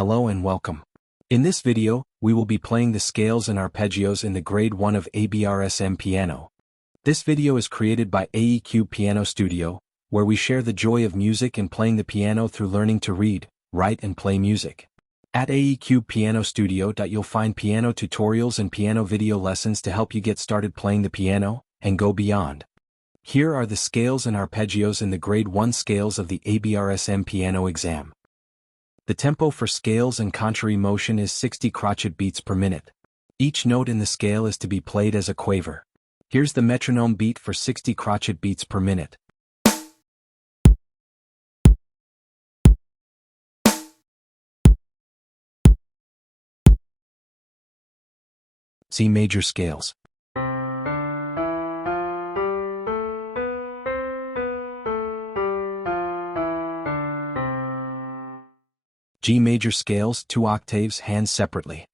Hello and welcome. In this video, we will be playing the scales and arpeggios in the Grade 1 of ABRSM Piano. This video is created by ACube Piano Studio, where we share the joy of music and playing the piano through learning to read, write and play music. At ACube Piano Studio, you'll find piano tutorials and piano video lessons to help you get started playing the piano and go beyond. Here are the scales and arpeggios in the Grade 1 scales of the ABRSM Piano exam. The tempo for scales and contrary motion is 60 crotchet beats per minute. Each note in the scale is to be played as a quaver. Here's the metronome beat for 60 crotchet beats per minute. C major scales. G major scales, 2 octaves, hands separately.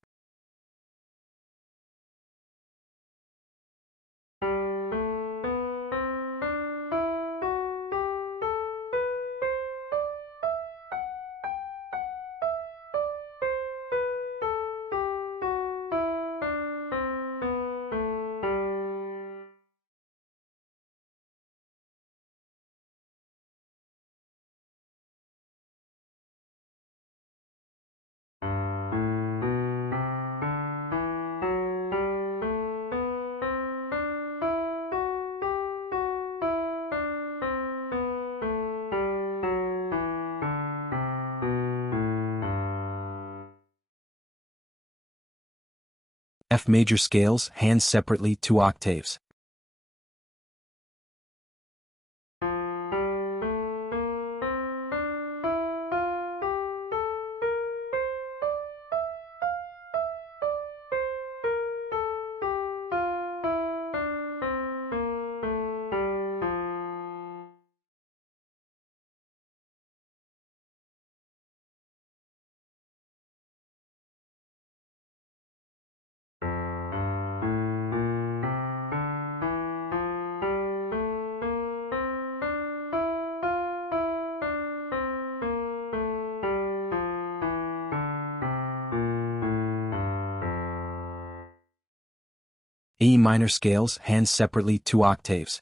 F major scales, hands separately, 2 octaves. E minor scales, hands separately, 2 octaves.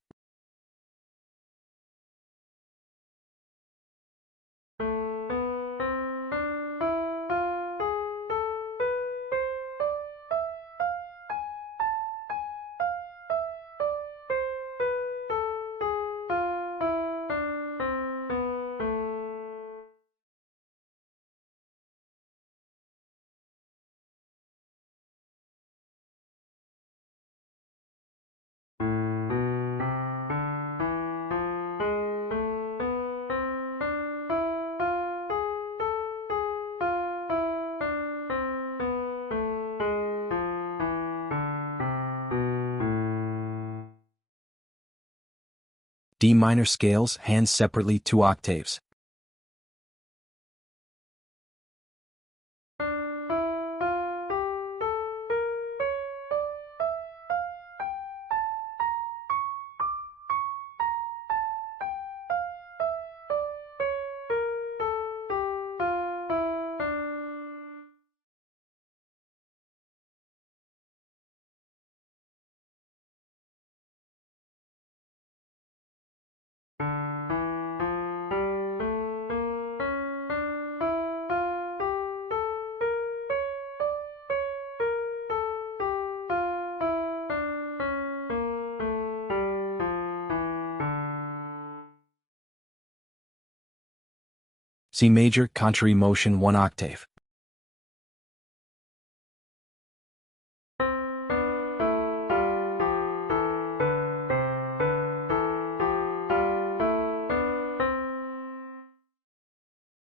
D minor scales, hands separately, 2 octaves. C major, contrary motion, 1 octave.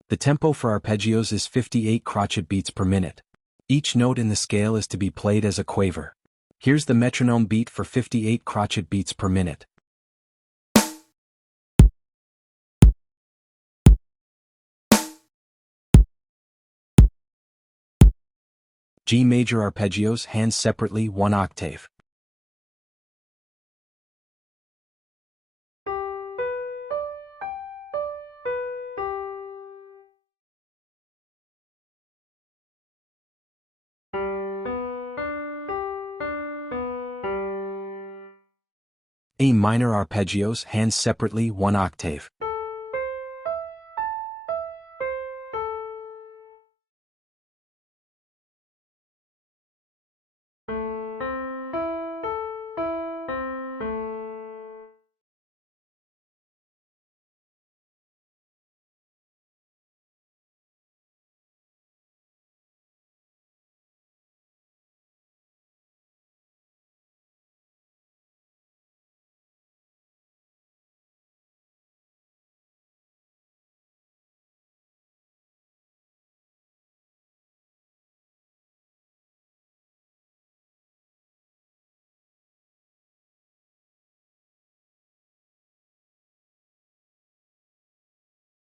The tempo for arpeggios is 58 crotchet beats per minute. Each note in the scale is to be played as a quaver. Here's the metronome beat for 58 crotchet beats per minute. G major arpeggios, hands separately, 1 octave. A minor arpeggios hands separately 1 octave.